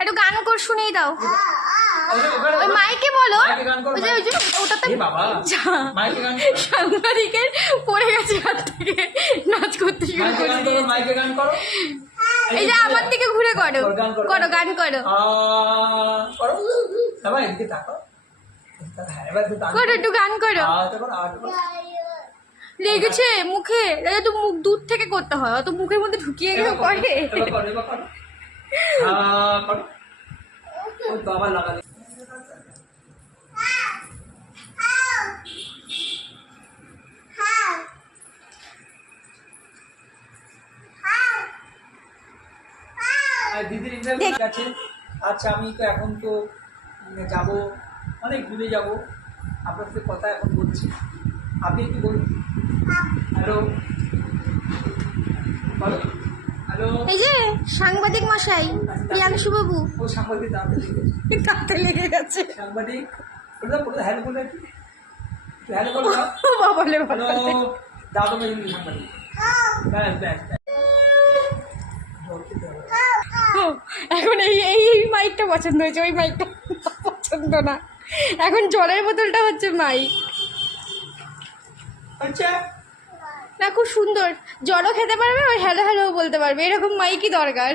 একটু গান কর শুনেই দাও। ওই মাইকে বলো, ওই যে ওটাতে সাংবাদিকের পড়ে গেছে হাত থেকে, নাচ করতে শুরু করে দিয়েছে। এই যে আমার দিকে ঘুরে করো, করো গান করো, করো একটু গান করো। লেগেছে মুখে, তো মুখ দূর থেকে করতে হয়, অত মুখের মধ্যে ঢুকিয়ে গেলে করে। দিদির ইন্টারভিউ আছে। আচ্ছা আমি তো এখন তো যাব, অনেক দূরে যাব, আপনার সাথে কথা এখন বলছি, আপনি একটু বলুন। হ্যালো বলো। হ্যালো, এই যে সাংবাদিক মশাই প্রিয়াংশু বাবু। ও সাংবাদিক দাঁতে লেগে গেছে। সাংবাদিক হ্যালো বলে, হ্যালো বলো। বলে হ্যালো দাদা মেয়ে সাংবাদিক। ব্যাস ব্যাস ব্যাস। এখন এই এই মাইকটা পছন্দ হয়েছে, ওই মাইকটা পছন্দ না। এখন জলের বোতলটা হচ্ছে মাইক। আচ্ছা না খুব সুন্দর, জলও খেতে পারবে, ওই হ্যালো হ্যালো বলতে পারবে, এরকম মাইকই দরকার।